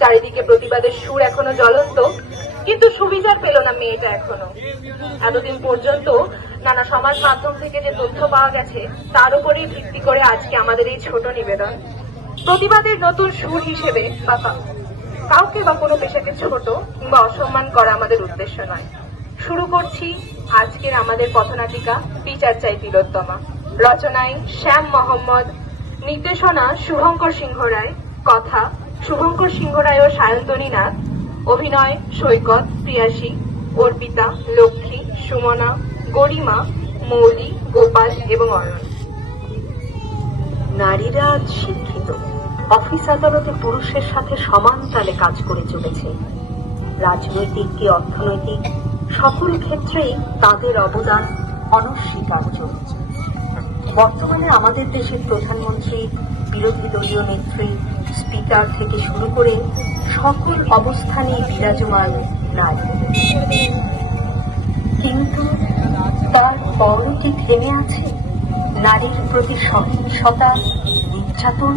চারিদিকে প্রতিবাদের সুর এখনও জ্বলন্ত, কিন্তু সুবিচার পেল না মেয়েটা এখনও। এতদিন পর্যন্ত নানা সমাজ মাধ্যম থেকে যে তথ্য পাওয়া গেছে, তার উপরেই ভিত্তি করে আজকে আমাদের এই ছোট নিবেদন। প্রতিবাদের নতুন সুর হিসেবে বা কাউকে বা কোনো পেশাকে ছোট কিংবা অসম্মান করা আমাদের উদ্দেশ্য নয়। শুরু করছি আজকের আমাদের পথনাটিকা, বিচার চাই তিলোত্তমা। রচনায় শ্যাম মোহাম্মদ, নির্দেশনা শুভঙ্কর সিংহ রায়, কথা শুভঙ্কর সিংহ রায় ও সায়ন্তনী নাথ, অভিনয় সৈকত প্রিয়াসী অর্পিতা, লক্ষ্মী, সুমনা, গরিমা, মৌলি, গোপাল এবং অরণ নারীরা আজ শিক্ষিত। অফিস আদালতে পুরুষের সাথে সমান তালে কাজ করে চলেছে। রাজনৈতিক কি অর্থনৈতিক, সকল ক্ষেত্রেই তাদের অবদান অনস্বীকার্য। বর্তমানে আমাদের দেশের প্রধানমন্ত্রী বিরোধী দলীয় নেত্রী স্পিকার থেকে শুরু করে সকল অবস্থানে বিরাজমান নারী কিন্তু তার পরটি থেমে আছে নারীর প্রতি সহিংসতা, নির্যাতন?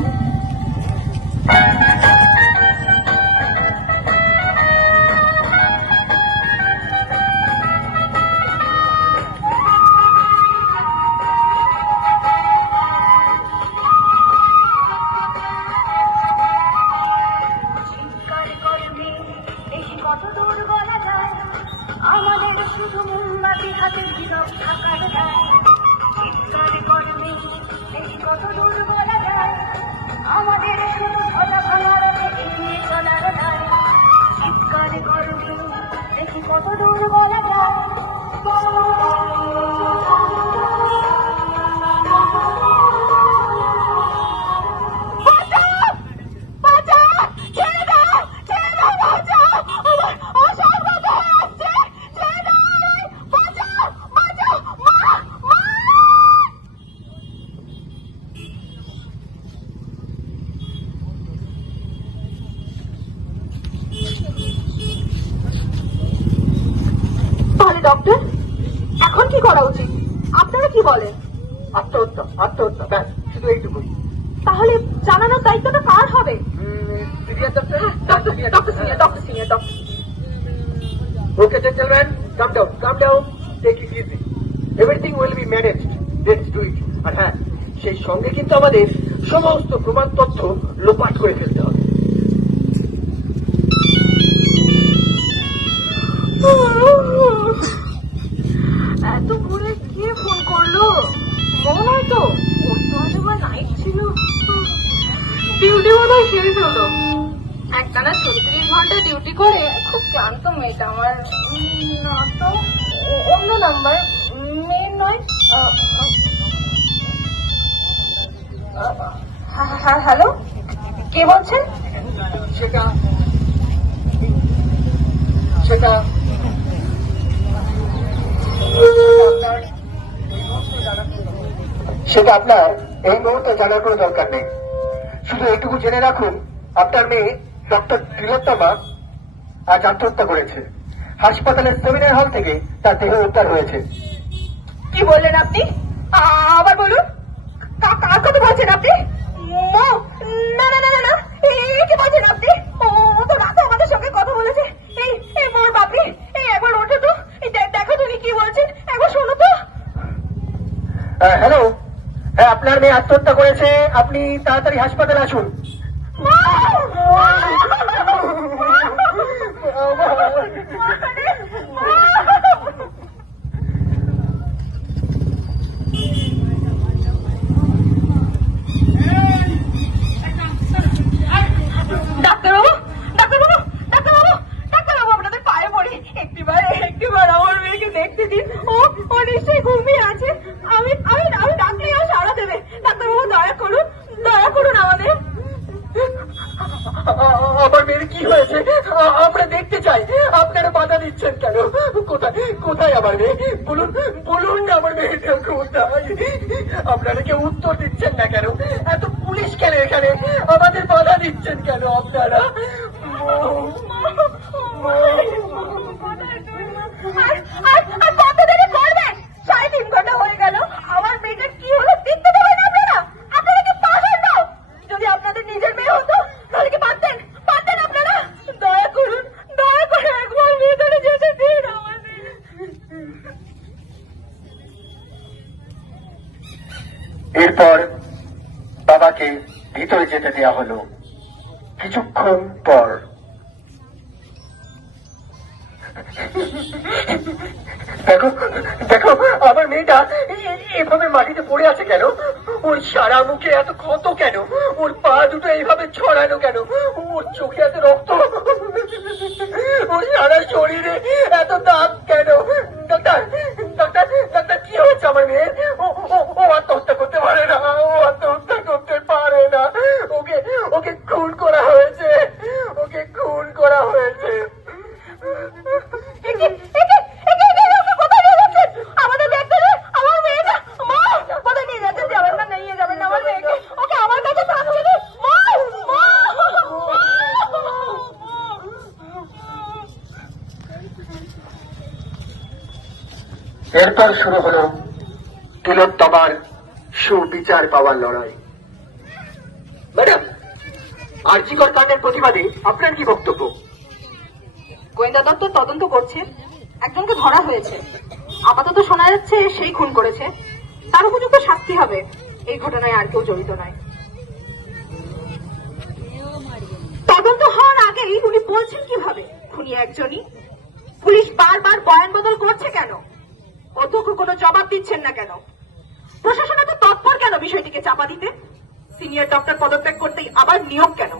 ডক্টর এখন কি করা উচিত আপনারা কি বলেন আত্মহত্যা আত্মহত্যা ব্যাস শুধু এইটুকুই তাহলে জানানোর দায়িত্বটা কার হবে doctor Okay, gentlemen, calm down, calm down, take it easy. Everything will be managed. Let's do it. আর হ্যাঁ সেই সঙ্গে কিন্তু আমাদের সমস্ত প্রমাণ তথ্য লোপাট করে ফেলতে হবে হয় হলো একটানা ছত্রিশ ঘণ্টা ডিউটি করে খুব ক্লান্ত মেয়েটা আমার। অন্য নাম্বার মেয়ের নয় হ্যাঁ হ্যালো? কে বলছেন? সেটা সেটা। সেটা আপনার, এই মুহূর্তে জানার কোনো দরকার নেই। শুধু এটুকু জেনে রাখুন, আপনার মেয়ে ডক্টর ত্রিলোত্তমা আজ আত্মহত্যা করেছে। হাসপাতালের সেমিনার হল থেকে তার দেহ উদ্ধার হয়েছে। কি বললেন আপনি? আবার বলুন? কার কথা বলছেন আপনি? না না না না না এই কি বলছেন আপনি ও ও তো রাতে আমাদের সঙ্গে কথা বলেছে এই এই মোর বাপি এই একবার ওঠো তো এই দে- দেখো তুমি কি বলছেন একবার শোনো তো আহ, হ্যালো হ্যাঁ আপনার মেয়ে আত্মহত্যা করেছে আপনি তাড়াতাড়ি হাসপাতালে আসুন কি হয়েছে? আমরা দেখতে চাই। আপনারা বাধা দিচ্ছেন কেন? কোথায় কোথায় আমার মেয়ে? বলুন বলুন না আমার মেয়েটা কোথায়? আপনারা কেউ উত্তর দিচ্ছেন না কেন? এত পুলিশ কেন এখানে? আমাদের বাধা দিচ্ছেন কেন আপনারা আর আর আর কত দেরি করবেন সাড়ে তিন ঘণ্টা হয়ে গেল আমার মেয়েটার কি হলো দেখতে দেবেন আপনারা আপনারা কি পাগল না যদি আপনাদের নিজের মেয়ে হতো তাহলে কি পারতেন যেতে দেয়া হলো। কিছুক্ষণ পর। দেখো দেখো, আমার মেয়েটা এভাবে মাটিতে পড়ে আছে কেন? ওর সারা মুখে এত ক্ষত কেন? ওর পা দুটো এইভাবে ছড়ানো কেন? ওর চোখে এত রক্ত? ওর সারা শরীরে এত দাগ কেন? ডাক্তার ডাক্তার ডাক্তার, কি হয়েছে আমার মেয়ের ও ও- ও আত্মহত্যা করতে পারে না ও আত্মহত্যা করতে পারে না ওকে ওকে খুন করা হয়েছে ওকে খুন করা হয়েছে আমাদের দেখতে দে, আমার মেয়েটা মা কোথায় নিয়ে যাচ্ছেন যাবেন না নিয়ে যাবেন না আমার মেয়েকে ওকে আমার কাছে থাকতে দে মা মা এরপর শুরু হলো তিলোত্তমার সুবিচার পাওয়ার লড়াই। ম্যাডাম, আর্জিকর কাণ্ডের প্রতিবাদে আপনার কি বক্তব্য? গোয়েন্দা দপ্তর তদন্ত করছে। একজনকে ধরা হয়েছে। আপাতত শোনা যাচ্ছে সেই খুন করেছে। তার উপযুক্ত শাস্তি হবে। এই ঘটনায় আর কেউ জড়িত নয়। তদন্ত হওয়ার আগেই উনি বলছেন কীভাবে? খুনি একজনই পুলিশ বারবার বয়ান বদল করছে কেন? অধ্যক্ষ কোনো জবাব দিচ্ছেন না কেন? প্রশাসন এত তৎপর কেন বিষয়টিকে চাপা দিতে? সিনিয়র ডক্টর পদত্যাগ করতেই আবার নিয়োগ কেন?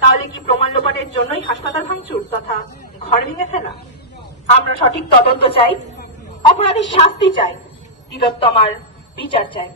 তাহলে কি প্রমাণ লোপাটের জন্যই হাসপাতাল ভাঙচুর তথা ঘর ভেঙে ফেলা? আমরা সঠিক তদন্ত চাই, অপরাধীর শাস্তি চাই, তিলোত্তমার বিচার চাই।